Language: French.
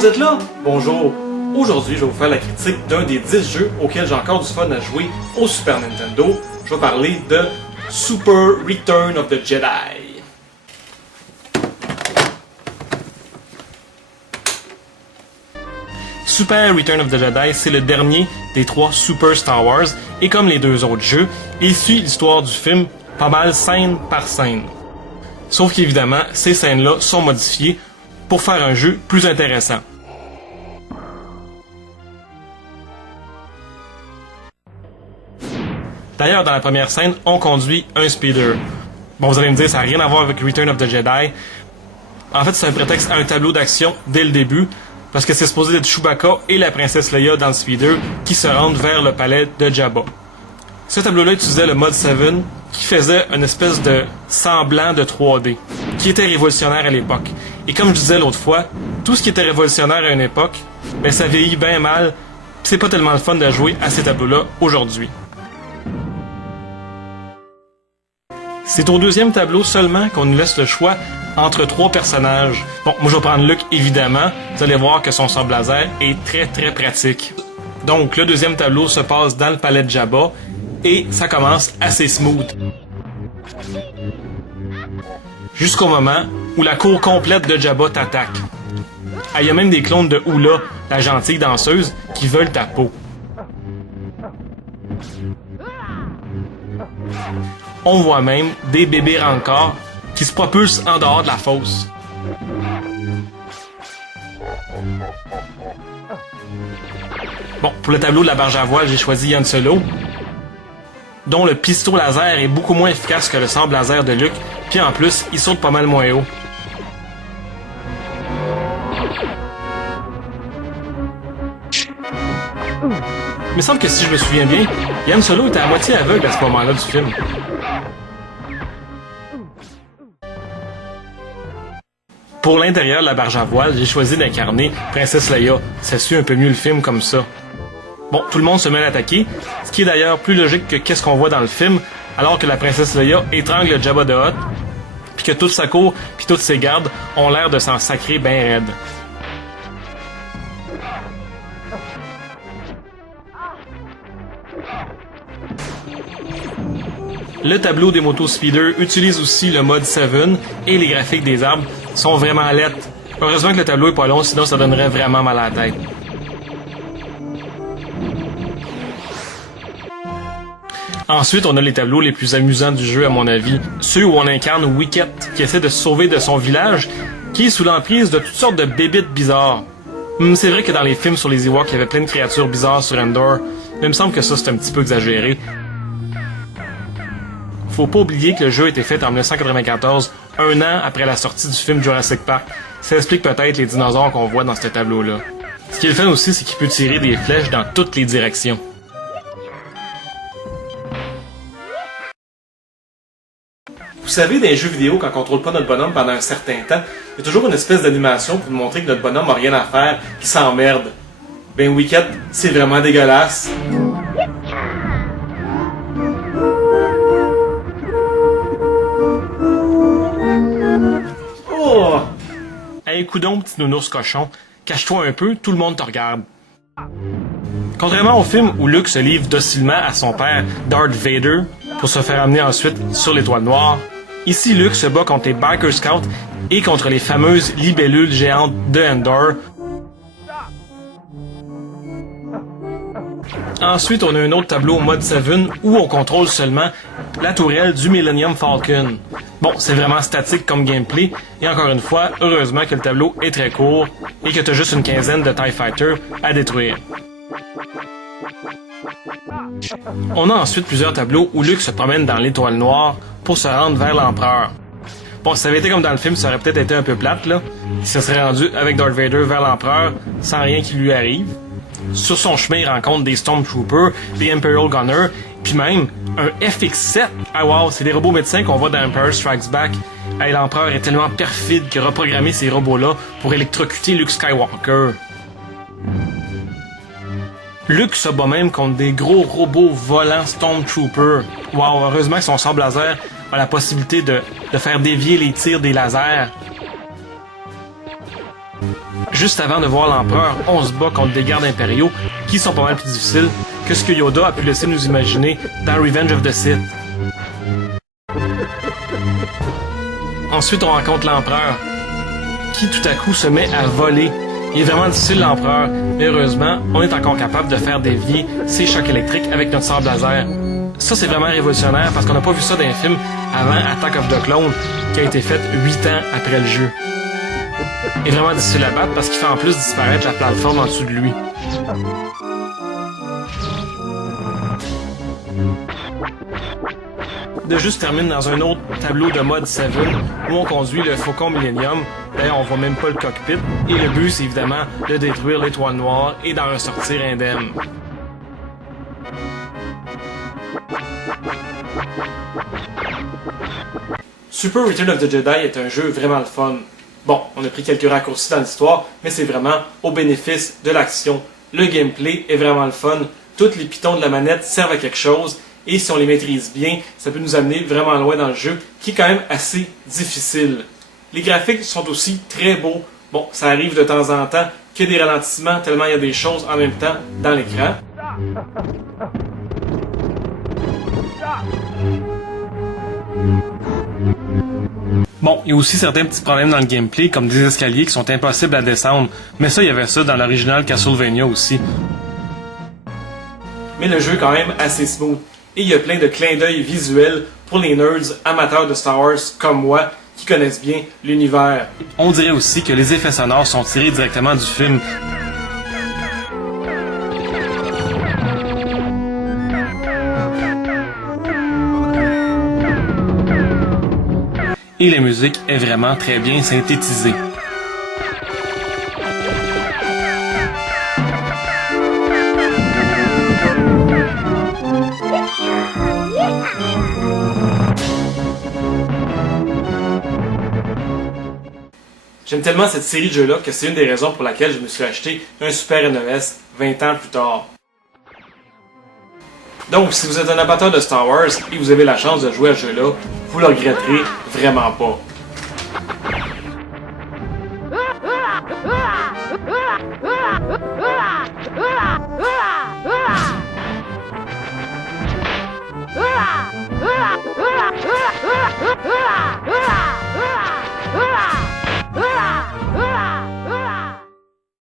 vous êtes là? Bonjour! Aujourd'hui, je vais vous faire la critique d'un des 10 jeux auxquels j'ai encore du fun à jouer au Super Nintendo. Je vais parler de Super Return of the Jedi. Super Return of the Jedi, c'est le dernier des 3 Super Star Wars, et comme les 2 autres jeux, il suit l'histoire du film pas mal scène par scène. Sauf qu'évidemment, ces scènes-là sont modifiées pour faire un jeu plus intéressant. D'ailleurs, dans la première scène, on conduit un speeder. Bon, vous allez me dire, ça n'a rien à voir avec Return of the Jedi. En fait, c'est un prétexte à un tableau d'action dès le début, parce que c'est supposé être Chewbacca et la princesse Leia dans le speeder qui se rendent vers le palais de Jabba. Ce tableau-là utilisait le mode 7, qui faisait une espèce de semblant de 3D, qui était révolutionnaire à l'époque. Et comme je disais l'autre fois, tout ce qui était révolutionnaire à une époque, ben ça vieillit bien mal, c'est pas tellement le fun de jouer à ces tableaux-là aujourd'hui. C'est au deuxième tableau seulement qu'on nous laisse le choix entre 3 personnages. Bon, moi je vais prendre Luke évidemment, vous allez voir que son sabre laser est très pratique. Donc le deuxième tableau se passe dans le palais de Jabba, et ça commence assez smooth. Jusqu'au moment où la cour complète de Jabba t'attaque. Il y a même des clones de Hula, la gentille danseuse, qui veulent ta peau. On voit même des bébés rancors qui se propulsent en dehors de la fosse. Bon, pour le tableau de la barge à voile, j'ai choisi Han Solo, dont le pistolet laser est beaucoup moins efficace que le sabre laser de Luke, puis en plus, il saute pas mal moins haut. Il me semble que si je me souviens bien, Han Solo était à moitié aveugle à ce moment-là du film. Pour l'intérieur de la barge à voile, j'ai choisi d'incarner Princesse Leia. Ça suit un peu mieux le film comme ça. Bon, tout le monde se met à l'attaquer, ce qui est d'ailleurs plus logique que qu'est-ce qu'on voit dans le film, alors que la princesse Leia étrangle Jabba the Hutt, puis que toute sa cour, puis toutes ses gardes ont l'air de s'en sacrer ben raide. Le tableau des motos speeder utilise aussi le mode 7 et les graphiques des arbres sont vraiment laids. Heureusement que le tableau est pas long, sinon ça donnerait vraiment mal à la tête. Ensuite, on a les tableaux les plus amusants du jeu à mon avis, ceux où on incarne Wicket qui essaie de se sauver de son village, qui est sous l'emprise de toutes sortes de bébites bizarres. C'est vrai que dans les films sur les Ewoks, il y avait plein de créatures bizarres sur Endor, mais il me semble que ça c'est un petit peu exagéré. Faut pas oublier que le jeu a été fait en 1994, un an après la sortie du film Jurassic Park. Ça explique peut-être les dinosaures qu'on voit dans ce tableau-là. Ce qui est le fun aussi, c'est qu'il peut tirer des flèches dans toutes les directions. Vous savez, dans les jeux vidéo, quand on contrôle pas notre bonhomme pendant un certain temps, il y a toujours une espèce d'animation pour nous montrer que notre bonhomme a rien à faire, qu'il s'emmerde. Ben Wicket, c'est vraiment dégueulasse. Oh! Hey, coudonc, petit nounours cochon, cache-toi un peu, tout le monde te regarde. Contrairement au film où Luke se livre docilement à son père Darth Vader pour se faire amener ensuite sur l'étoile noire, ici Luke se bat contre les Biker Scouts et contre les fameuses libellules géantes de Endor. Ensuite, on a un autre tableau au mode 7 où on contrôle seulement la tourelle du Millennium Falcon. Bon, c'est vraiment statique comme gameplay, et encore une fois, heureusement que le tableau est très court et que tu as juste une quinzaine de TIE Fighters à détruire. On a ensuite plusieurs tableaux où Luke se promène dans l'étoile noire pour se rendre vers l'Empereur. Bon, si ça avait été comme dans le film, ça aurait peut-être été un peu plate, là. Il se serait rendu avec Darth Vader vers l'Empereur sans rien qui lui arrive. Sur son chemin, il rencontre des Stormtroopers, des Imperial Gunners, puis même un FX-7. Ah wow, c'est des robots médecins qu'on voit dans Empire Strikes Back. Hey, l'Empereur est tellement perfide qu'il a reprogrammé ces robots-là pour électrocuter Luke Skywalker. Luke se bat même contre des gros robots volants Stormtroopers. Wow, heureusement que son sabre laser a la possibilité de faire dévier les tirs des lasers. juste avant de voir l'empereur, on se bat contre des gardes impériaux qui sont pas mal plus difficiles que ce que Yoda a pu laisser nous imaginer dans Revenge of the Sith. Ensuite, on rencontre l'empereur, qui tout à coup se met à voler. Il est vraiment difficile l'empereur, mais heureusement, on est encore capable de faire dévier ses chocs électriques avec notre sabre laser. Ça, c'est vraiment révolutionnaire parce qu'on n'a pas vu ça dans un film avant Attack of the Clone, qui a été fait 8 ans après le jeu. Il est vraiment difficile à battre parce qu'il fait en plus disparaître la plateforme en dessous de lui. Le jeu se termine dans un autre tableau de mode 7 où on conduit le Faucon Millennium. D'ailleurs, on voit même pas le cockpit. Et le but, c'est évidemment de détruire l'étoile noire et d'en ressortir indemne. Super Return of the Jedi est un jeu vraiment le fun. Bon, on a pris quelques raccourcis dans l'histoire, mais c'est vraiment au bénéfice de l'action. Le gameplay est vraiment le fun. Tous les pitons de la manette servent à quelque chose. Et si on les maîtrise bien, ça peut nous amener vraiment loin dans le jeu, qui est quand même assez difficile. Les graphiques sont aussi très beaux. Bon, ça arrive de temps en temps qu'il y a des ralentissements tellement il y a des choses en même temps dans l'écran. Bon, il y a aussi certains petits problèmes dans le gameplay, comme des escaliers qui sont impossibles à descendre. Mais ça, il y avait ça dans l'original Castlevania aussi. Mais le jeu est quand même assez smooth. Et il y a plein de clins d'œil visuels pour les nerds amateurs de Star Wars comme moi, qui connaissent bien l'univers. On dirait aussi que les effets sonores sont tirés directement du film. Et la musique est vraiment très bien synthétisée. J'aime tellement cette série de jeux-là que c'est une des raisons pour laquelle je me suis acheté un Super NES 20 ans plus tard. Donc, si vous êtes un amateur de Star Wars et vous avez la chance de jouer à ce jeu-là, vous le regretterez vraiment pas.